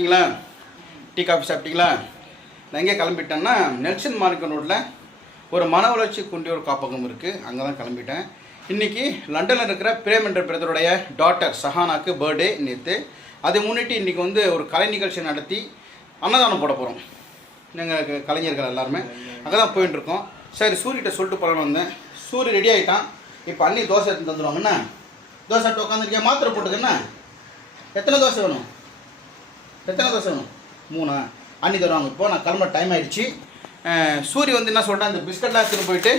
சாப்பிட்டீங்களா? Tea coffee சாப்பிட்டீங்களா? நான் எங்கே கிளம்பிட்டேன்னா நெல்சன் மார்க்கன் ரோட்டில் ஒரு மன வளர்ச்சி குண்டியோர் காப்பகம் இருக்குது அங்கே தான் கிளம்பிட்டேன். இன்றைக்கி லண்டனில் இருக்கிற பிரேம் என்ற பிரதருடைய டாட்டர் சஹானாக்கு பர்த்டே நேற்று அதை முன்னிட்டு இன்றைக்கி வந்து ஒரு கலை நிகழ்ச்சி நடத்தி அன்னதானம் போட போகிறோம் நாங்கள் கலைஞர்கள் எல்லாருமே? அங்கே தான் போயிட்டு இருக்கோம். சரி சூரியகிட்ட சொல்லிட்டு போகலான்னு வந்தேன். சூரிய ரெடி ஆகிட்டான் இப்போ அண்ணி தோசை எடுத்து தந்துடுவாங்கண்ணா தோசை சாப்பிட்டு உட்காந்துருக்கியா? மாத்திரை போட்டுக்கண்ணா எத்தனை தோசை வேணும்? எத்தனை தோசை வேணும் மூணா? அண்ணி தருவாங்க. இப்போ நான் கிளம்ப டைம் ஆயிடுச்சு. அஹ் சூரி வந்து என்ன சொல்கிறேன் அந்த பிஸ்கட்லாம் எடுத்துன்னு போயிட்டு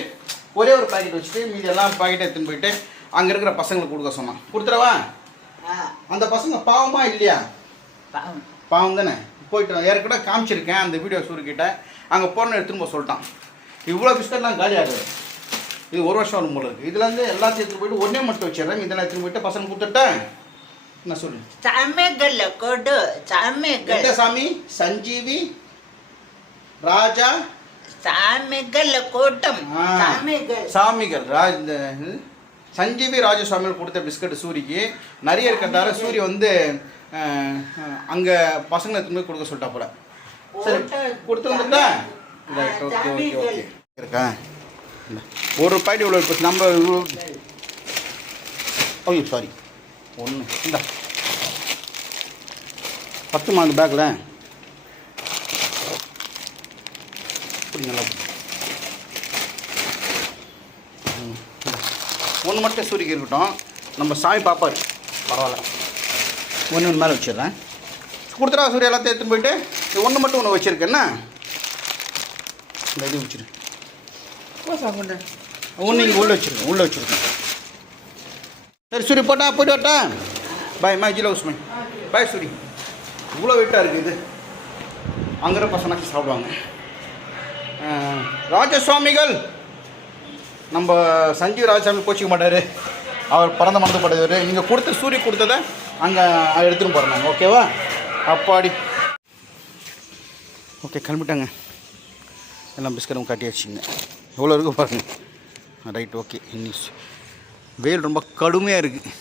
ஒரே ஒரு பாக்கெட் வச்சுட்டு மீதி எல்லாம் பாக்கெட் எடுத்துன்னு போயிட்டு அங்கே இருக்கிற பசங்களுக்கு கொடுக்க சொன்னான். கொடுத்துறவா அந்த பசங்க பாவமா இல்லையா? பாவம். தானே? போயிட்டு ஏற்கனவே காமிச்சிருக்கேன் அந்த வீடியோ சூரிக்கிட்ட அங்கே போன எடுத்துன்னு போக சொல்லிட்டான். இவ்வளோ பிஸ்கட்லாம் காலி ஆகுது. இது ஒரு வருஷம் வரும் போல இருக்குது இதுலேருந்து எல்லாத்தையும் எடுத்துன்னு போயிட்டு ஒன்றே மட்டும் வச்சிடுறேன். இதெல்லாம் எடுத்துன்னு போயிட்டு பசங்க கொடுத்துட்டேன். என்ன சொல்லு சாமிகள் கொடு சாமிகள் சாமி? சஞ்சீவி ராஜா. சாமிகள் கூட்டம். சாமிகள் சாமிகள் ராஜ் சஞ்சீவி ராஜசுவாமிகள் கொடுத்த பிஸ்கட் சூரிக்கு நிறைய இருக்கிறதால சூரி வந்து அங்கே பசங்களை எடுத்துன்னு கொடுக்க சொல்லிட்டா போல. சரி கொடுத்து வந்துட்டா? ரைட் ஓகே ஓகே ஓகே இருக்கா? ஒரு பாக்கெட் இவ்வளோ இப்போ நம்ம ஐயோ சாரி ஒன்று இந்த. பத்துமா அந்த பேக்கில். இப்படி நல்லா ஒன்று மட்டும் சூரிக்கு இருக்கட்டும். நம்ம சாமி பார்ப்பார். பரவாயில்ல. ஒன்று ஒன்று மேலே வச்சிடுறேன். கொடுத்துடா சூரிய எல்லாத்தையும் எடுத்துன்னு போயிட்டு. இது ஒன்று மட்டும் ஒன்று வச்சுருக்கேன்னா இந்த இது வச்சிரு. ஒன்று இங்கே உள்ளே வச்சுருக்கேன் உள்ளே வச்சுருக்கேன். சரி சூரி போட்டா போயிட்டு வரட்டா? பாய் மா ஜிலோ உஸ்மை பாய் சூரி. இவ்வளோ வெயிட்டாக இருக்குது இது. அங்கே பசங்க சாப்பிடுவாங்க. ராஜசுவாமிகள். நம்ம சஞ்சீவ் ராஜசாமி கோச்சிக்க மாட்டார். அவர் பிறந்த மறந்துப்பட்டவர் நீங்கள் கொடுத்த சூரிய கொடுத்ததை அங்கே எடுத்துகிட்டு போகிறேன் நாங்கள் ஓகேவா அப்பாடி. ஓகே கிளம்பிட்டாங்க. எல்லாம் பிஸ்கரும் காட்டியாச்சுங்க எவ்வளோ இருக்கு பாருங்க. ரைட் ஓகே இன்னிஸ் வெயில் ரொம்ப கடுமையாக இருக்குது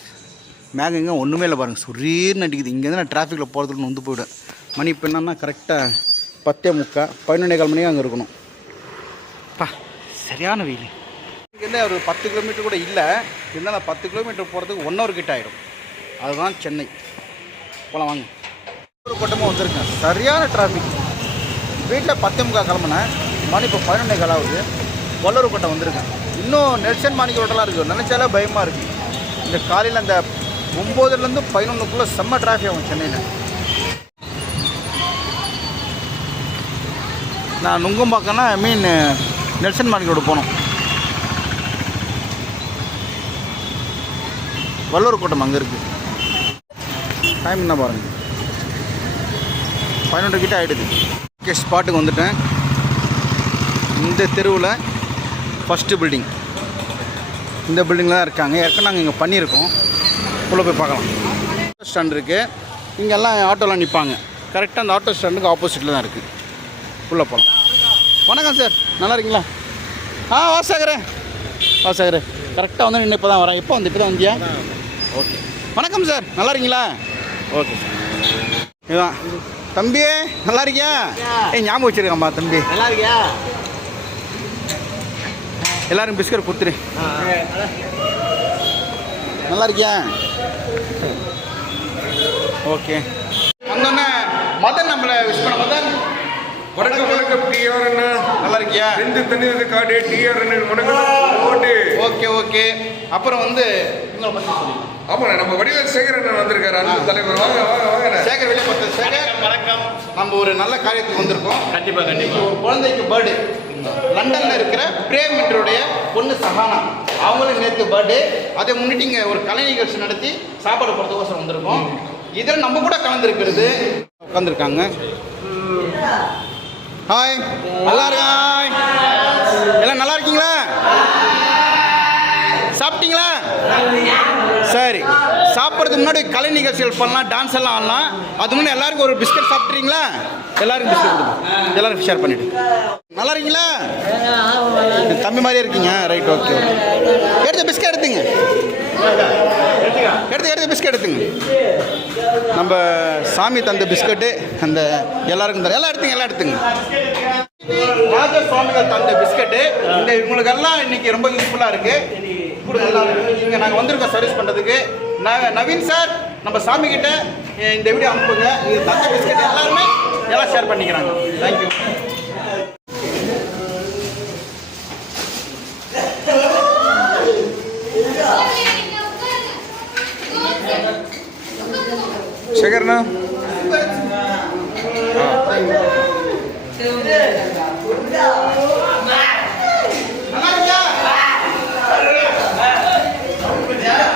மேகங்க ஒன்றுமே இல்லை பாருங்கள் சுரீர்னு அடிக்குது. இங்கேருந்து நான் டிராஃபிக்கில் போகிறதுக்கு வந்து போயிடுவேன். மணி இப்போ என்னென்னா கரெக்டாக பத்தே முக்கா. பதினொன்னே கால் மணிக்கு அங்கே இருக்கணும். பா சரியான வெயில். இங்கேருந்து ஒரு பத்து கிலோமீட்டர் கூட இல்லை. இருந்தாலும் பத்து கிலோமீட்டர் போகிறதுக்கு ஒன் ஹவர் கிட்ட ஆகிடும் அதுதான் சென்னை. போகலாம் வாங்க. ஒரு கூட்டமாக வந்திருக்கேன். சரியான டிராஃபிக் வீட்டில் பத்தே முக்கால் கிளம்புனேன். மணி இப்போ பதினொன்னே கால் ஆகுது. வல்லூர் கோட்டை வந்திருக்கேன். இன்னும் நெல்சன் மாணிக்க ரோட்டெல்லாம் இருக்குது நினச்சாலே பயமாக இருக்குது இந்த காலையில் அந்த ஒம்போதுலேருந்து பதினொன்றுக்குள்ளே செம்ம டிராஃபிக் ஆகும் சென்னையில். நான் நுங்கம்பாக்கம்னா ஐ மீன் நெல்சன் மார்க்கெட் போனோம் வல்லூர் கூட்டம் அங்கே இருக்குது டைம் என்ன பாருங்கள் பதினொன்று கிட்டே ஆகிடுது ஓகே ஸ்பாட்டுக்கு வந்துட்டேன். இந்த தெருவில் ஃபஸ்ட்டு பில்டிங். இந்த பில்டிங்கில் தான் இருக்காங்க. ஏற்கனவே நாங்கள் இங்கே பண்ணியிருக்கோம். உள்ளே போய் பார்க்கலாம். ஆட்டோ ஸ்டாண்ட் இருக்குது இங்கெல்லாம் ஆட்டோலாம் நிற்பாங்க கரெக்டாக அந்த ஆட்டோ ஸ்டாண்டுக்கு ஆப்போசிட்டில் தான் இருக்குது உள்ளே போகலாம் வணக்கம் சார் நல்லா இருக்கீங்களா? ஆ வாசாகரே வாசாகரே கரெக்டாக வந்து நின்று இப்போ தான் வரேன். எப்போ வந்து இப்போ தான் வந்தியா? ஓகே. வணக்கம் சார் நல்லா இருக்கீங்களா? ஓகே சார் இதுதான் தம்பி நல்லா இருக்கியா? ஏய் ஞாபகம் வச்சிருக்காம்மா தம்பி. நல்லா இருக்கியா? எல்லாரும் பிஸ்கட் கொடுத்துரு. நல்லா இருக்கியா ஓகே. வந்தோடனே மதன் நம்மளை விஷ் பண்ண மதன். வணக்கம் வணக்கம் டிஆர் அண்ணா நல்லா இருக்கியா ரெண்டு தண்ணீர் காடு டிஆர் அண்ணன் வணக்கம். ஓட்டு. Okay okay. அப்புறம் வந்து உங்களை பற்றி சொல்லுங்க. ஆமாண்ணா நம்ம வடிவேல் சேகர் அண்ணன் வந்திருக்காரு அண்ணன் தலைவர். வாங்க வாங்க வாங்க சேகர் வெளியே பார்த்து சேகர் வணக்கம் நம்ம ஒரு நல்ல காரியத்துக்கு வந்திருக்கோம். கண்டிப்பாக கண்டிப்பாக ஒரு குழந்தைக்கு பர்த்டே லண்டனில் இருக்கிற பிரேம் என்றுடைய பொண்ணு சஹானா. அவங்களும் நேற்று பர்த்டே அதை முன்னிட்டு இங்கே ஒரு கலை நிகழ்ச்சி நடத்தி சாப்பாடு போகிறதுக்கோசரம் வந்திருக்கோம். இதில் நம்ம கூட கலந்துருக்கிறது. உட்காந்துருக்காங்க ஹாய் நல்லா இருக்காய் எல்லாம் நல்லா இருக்கீங்களா? சாப்பிட்டீங்களா? சரி. சாப்பிட்றதுக்கு முன்னாடி கலை நிகழ்ச்சிகள் பண்ணலாம் டான்ஸ் எல்லாம் ஆடலாம். அது முன்னாடி எல்லாருக்கும் ஒரு பிஸ்கட் சாப்பிட்றீங்களா? எல்லாருக்கும் பிஸ்கட் கொடுங்க. எல்லாருக்கும் ஷேர் பண்ணிவிடு நல்லா இருக்கீங்களா? தம்பி மாதிரியே இருக்கீங்க. ரைட் ஓகே ஓகே எடுத்து பிஸ்கட் எடுத்துங்க. எடுத்து எடுத்து பிஸ்கட் எடுத்துங்க. நம்ம சாமி தந்த பிஸ்கட்டு அந்த எல்லாருக்கும் தர எல்லாம் எடுத்துங்க எல்லாம் எடுத்துங்க. ராஜ சுவாமிகள் தந்த பிஸ்கட்டு இந்த இவங்களுக்கெல்லாம் இன்னைக்கு ரொம்ப யூஸ்ஃபுல்லாக இருக்குது கொடுங்க எல்லாரும். இங்கே நாங்கள் வந்திருக்கோம் சர்வீஸ் பண்ணுறதுக்கு நவீன் சார் நம்ம சாமி கிட்ட இந்த வீடியோ அனுப்புங்க. இது தந்த பிஸ்கட் எல்லாருமே எல்லாம் ஷேர் பண்ணிக்கிறாங்க. தேங்க்யூ சேகர்ண்ணா.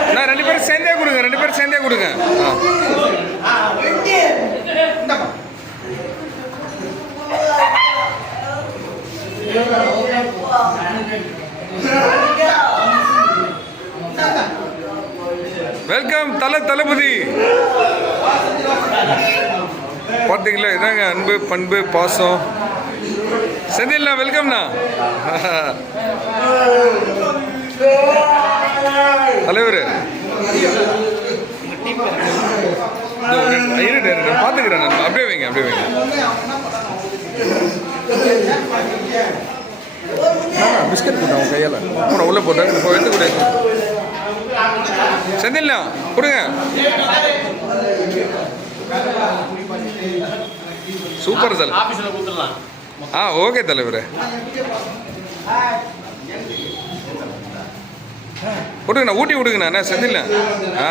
அண்ணா ரெண்டு பேரும் பேர் கொடுங்க சேர்ந்தே கொடுங்க. வெல்கம் தல தளபதி. பார்த்தீங்களா இதாங்க அன்பு பண்பு பாசம். செந்தில்ண்ணா வெல்கம்ண்ணா தலைவர். பார்த்துக்கிறேன் நான் அப்படியே வைங்க அப்படியே வைங்க பிஸ்கட் போட்டேன் உன் கையால் போன உள்ளே போட்டேன் இப்போ எடுத்து கொடு செந்தில்ண்ணா கொடுங்க சூப்பர் தலை ஆ ஓகே தலைவர் விடுங்கண்ணா ஊட்டி விடுங்கண்ணா அண்ணா செந்தில்ண்ணா ஆ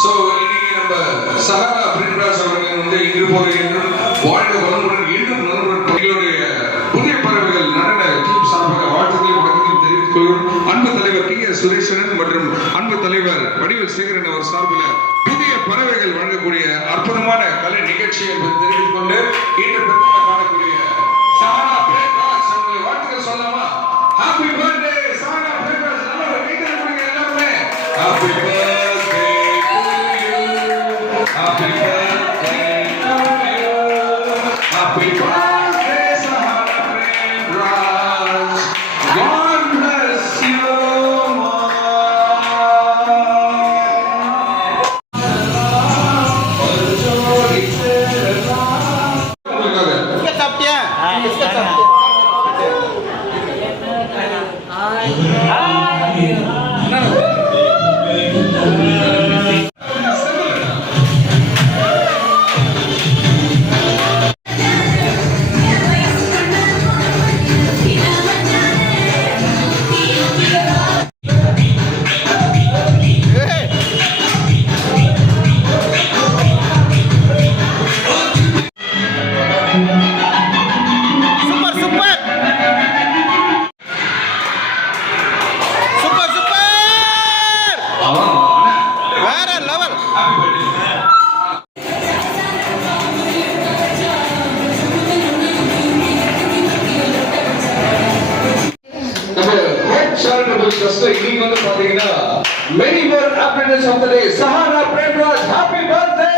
சோ இன்னைக்கு நம்ம சகாரா பிரேம்ராஜ் அவர்கள் வந்து இன்று போல என்றும் வாழ்க வளமுடன் என்றும் நண்பர் பள்ளியுடைய புதிய பறவைகள் நடன டீம் சார்பாக வாழ்த்துக்களையும் வணக்கத்தையும் தெரிவித்துக் கொள்கிறோம். அன்பு தலைவர் டி எஸ் சுரேஷனன் மற்றும் அன்பு தலைவர் வடிவல் சேகரன் அவர் சார்பில் புதிய பறவைகள் வழங்கக்கூடிய அற்புதமான கலை நிகழ்ச்சி என்பதை தெரிவித்துக் கொண்டு இன்று காணக்கூடிய சகாரா பாத்தீங்கன்னா many more happiness of the day. Sahara Premraj happy birthday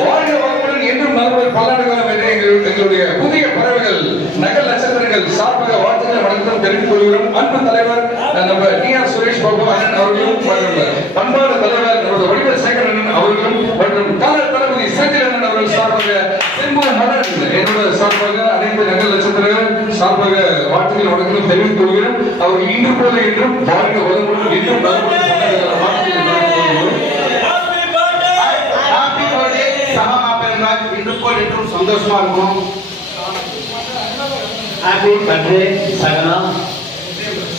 வாழ்க வளமுடன் என்றும் நலமுடன் பல்லாண்டுகாலம் என்ற எங்களுடைய புதிய பறவைகள் நகல் நட்சத்திரங்கள் சார்பாக வாழ்த்துக்களை வணக்கம் தெரிவித்துக் கொள்கிறோம். அன்பு தலைவர் நம்ம டி ஆர் சுரேஷ் பாபு அண்ணன் அவர்களும் பண்பாடு தலைவர் நமது வடிவல் சேகரன் அவர்களும் மற்றும் தல தளபதி சேந்திரன் அண்ணன் அவர்கள் சார்பாக செம்பு மலர் என்னோட சார்பாக அனைத்து நகல் நட்சத்திரங்கள் சார்பாக வாழ்த்துக்கள் வணக்கம் தெரிவித்துக் கொள்கிறோம் அவர்கள் இன்று போல என்றும் வாழ்க வளமுடன் என்றும் சந்தோஷமா இருக்கும் ஹாப்பி பர்த்டே சகனா.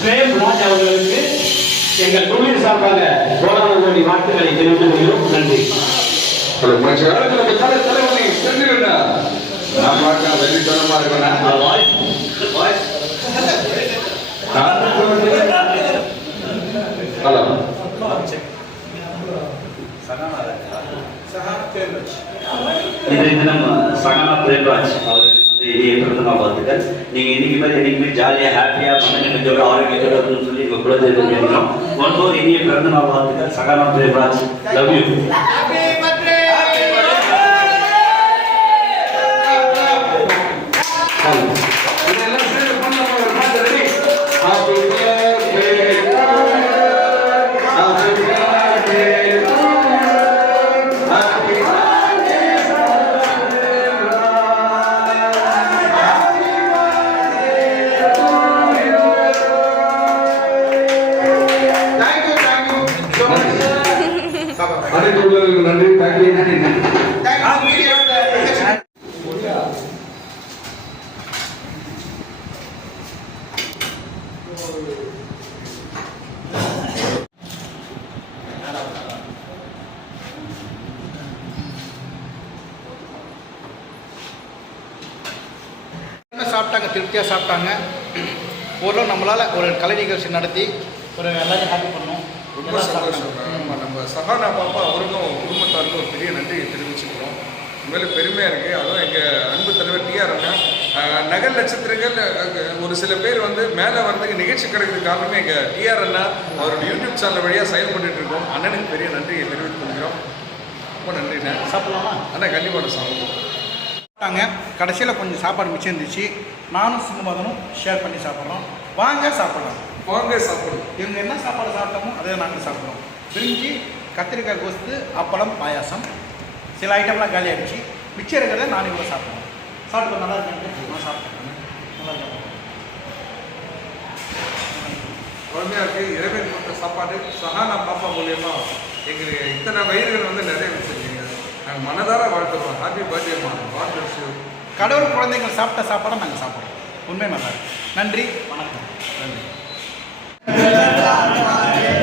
பிரேம் ராஜ் அவர்களுக்கு எங்கள் தொழில் சார்பாக கோடான கோடி வாழ்த்துக்களை தெரிவித்துக் கொள்கிறோம். நன்றி. ஹலோ மனுஷ காலத்துல நம்ம தலை தலைவலி செஞ்சிருந்தா நான் பார்க்க வெள்ளித்தனமா இருக்கேன் ஹலோ இன்றைய தினம் சகனா பிரேம்ராஜ் அவர்களுக்கு வந்து இனிய பிறந்தநாள் வாழ்த்துக்கள் நீங்க இன்னைக்கு மாதிரி என்னைக்குமே ஜாலியா ஹாப்பியா மனநிலையோட ஆரோக்கியத்தோட இருக்கணும்னு சொல்லி உங்க குலதெய்வம் கேட்கிறோம் ஒன்பது இனிய பிறந்தநாள் வாழ்த்துக்கள் சகனா பிரேம்ராஜ் லவ் யூ அனைத்து உள்ளவர்களுக்கு நன்றி தேங்க்யூ நன்றி சாப்பிட்டாங்க? திருப்தியாக சாப்பிட்டாங்க. ஓரளவு நம்மளால் ஒரு கலை நிகழ்ச்சி நடத்தி ஒரு எல்லாரையும் ஹாப்பி பண்ணோம். ரொம்ப சந்தோஷம். ஆமா, நம்ம சஹானா பாப்பா அவருக்கும் குடும்பத்தாருக்கும் ஒரு பெரிய நன்றியை தெரிவிச்சுக்கிறோம். உண்மையில பெருமையாக இருக்குது அதுவும் எங்கள் அன்பு தலைவர் டிஆர் அண்ணா. நகர் நட்சத்திரங்கள் ஒரு சில பேர் வந்து மேலே வரதுக்கு நிகழ்ச்சி கிடைக்கிறதுக்கு காரணமே எங்கள் டிஆர் அண்ணா அவரோட யூடியூப் சேனல் வழியாக செயல்பட்டுட்டு இருக்கோம். அண்ணனுக்கு பெரிய நன்றியை தெரிவித்துக் கொள்கிறோம். ரொம்ப நன்றிண்ணே சாப்பிடலாமா? அண்ணா கண்டிப்பாக சாப்பிடுவோம் கடைசியில் கொஞ்சம் சாப்பாடு மிச்சம் இருந்துச்சு. நானும் சிங்கமதனும் ஷேர் பண்ணி சாப்பிட்றோம். வாங்க சாப்பிடலாம். வாங்க சாப்பிடுவோம் இவங்க என்ன சாப்பாடு சாப்பிட்டோமோ அதே நாங்கள் சாப்பிட்றோம் பிரிஞ்சி கத்திரிக்காய் கோஸ்து அப்பளம் பாயாசம் சில ஐட்டம்லாம் காலி ஆயிடுச்சு. மிச்சம் இருக்கிறத நான் இவ்வளோ சாப்பிடுவோம் சாப்பிட்டு நல்லா இருக்காங்க நான் சாப்பிட்டேன் நல்லா இருக்காங்க குழந்தையா இருக்கு இறைவன் கொடுத்த சாப்பாடு சஹானா பாப்பா மூலியமா எங்களுக்கு இத்தனை வயிறுகள் வந்து நிறைய வச்சிருக்கீங்க. நாங்கள் மனதார வாழ்த்துறோம். ஹாப்பி காட் பிளஸ் யூ கடவுள் குழந்தைங்க சாப்பிட்ட சாப்பாடை நாங்கள் சாப்பிட்றோம். உண்மை நல்லா நன்றி. வணக்கம். நன்றி. Amen.